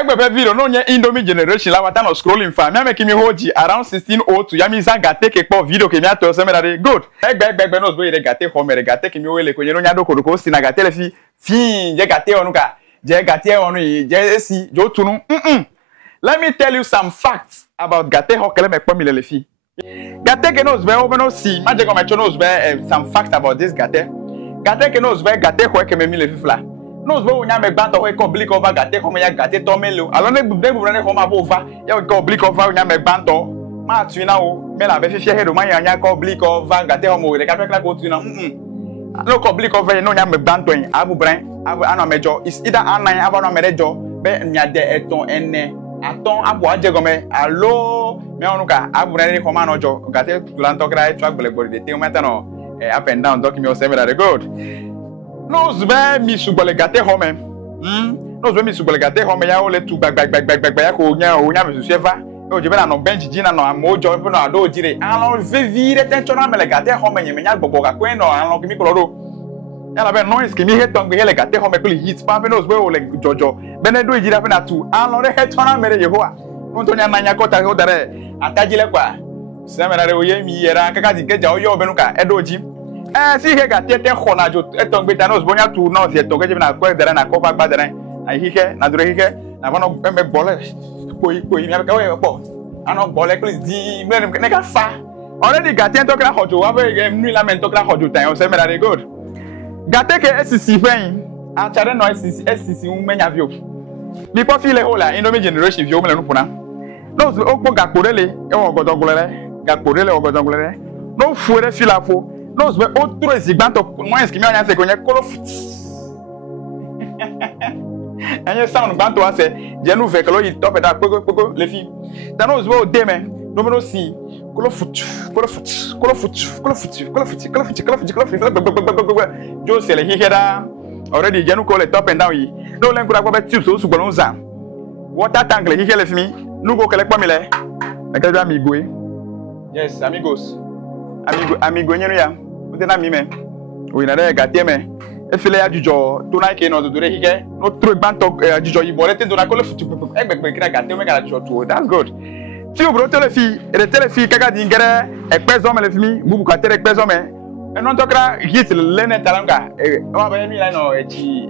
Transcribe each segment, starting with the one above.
Egbe video no nya Indomie generation la wata no scrolling fa. Me make me hoji around 1602. Ya mi za gate ke po video ke mi ato se me dare good. Egbe no zo gate ho mere gate ke mi wele ko nyero nya do ko si na gate le fi je gate onu ka. Je gate onu je si jo tunu. Let me tell you some facts about gate ho kele me po mi le fi. Gate ke no zbe o no si. Ma je ko me cho no zbe some facts about this gate. Gate ke no zbe gate ho ke me mi le fi fla. Nos bo nya me gbanto we complique over gate ko me ya gate to melo alo ne bu ne ko ma bo over ya we complique over nya me gbanto ma tuina o me la be fie hedo ma nya complique over gate ho mo we ka pekla ko tuina no complique over no nya me gbanto yin abu bran abu ana mejo is either anan abu na merejo be nya de eton ene aton abu aje go me alo me onu ka abu ne ko ma no jo gate tulanto kra twa gbelegbori de te o meta no up and down doki me o se me that good. Nos be mi subole gate home. Nos be mi subole gate home ya ole tu gbag ya ko nya me sueva. O je be na no bench jina no amojo be no ado jire. Alon ve vire tension na me gate home nya me nya gbogbo ka kwen no alon kimi koloro. Ya la be noise kimi heton gbe hele gate home kuli hit pa be nos be ole jojo. Be na do jira be na tu. Alon re heton na mere yehoa. Onto nya nanya kota ko dare atajile kwa. Se me na re oye mi yera kaka di keja oyo be no ka edo ji. Si he gate te khona jo eton gbe tanos bonya tu no se to ke na ko dere na ko pa dere ai hike na dure hike na bono me bole ko mi ka we po ano bole please di me ne ka fa already gate to kra hojo wa be mi la men to kra hojo tan o se me na good gate ke SCC fen a chare no SCC un menya vio mi po file hola Indomie generation vio me le no puna no o po gakporele e wo godongolere no fuere filafo. Nos be outro exigbanto moins que me anya se konye kolo anya sound banto ase je nou ve kolo yi top da pogo le fi ta nos be o deme numero si kolo fut jo se le hiheda already je nou ko le top and down yi no len kura ko be tips o su gbon za water tank le hihele fi mi nu go kele pa mi le e ka mi goe yes amigos amigo nyenu ya na mi me o ina de gate me e fele ajujo to na ke no do re hige no tro gbanto ajujo yi bole te do na ko le futu egbegbe kira gate me kala ajujo that's good ti o bro telefi kaka di ngere ekpezo me le fimi bubu ka tere ekpezo me e no to kra hit le ne talanga o ba mi la no echi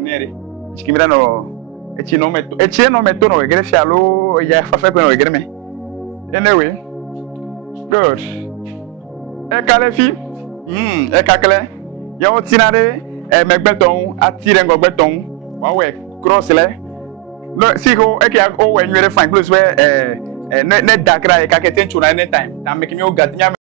nere chikimira no echi no meto no egere fialo ya fa fe ko no egere me anyway good e kalefi e kakele ya o tinare megbeton atire ngogbeton wa we cross le no si ho e ke o we nwere fine close we ne dakra e kakete nchu na anytime na make me o gatinya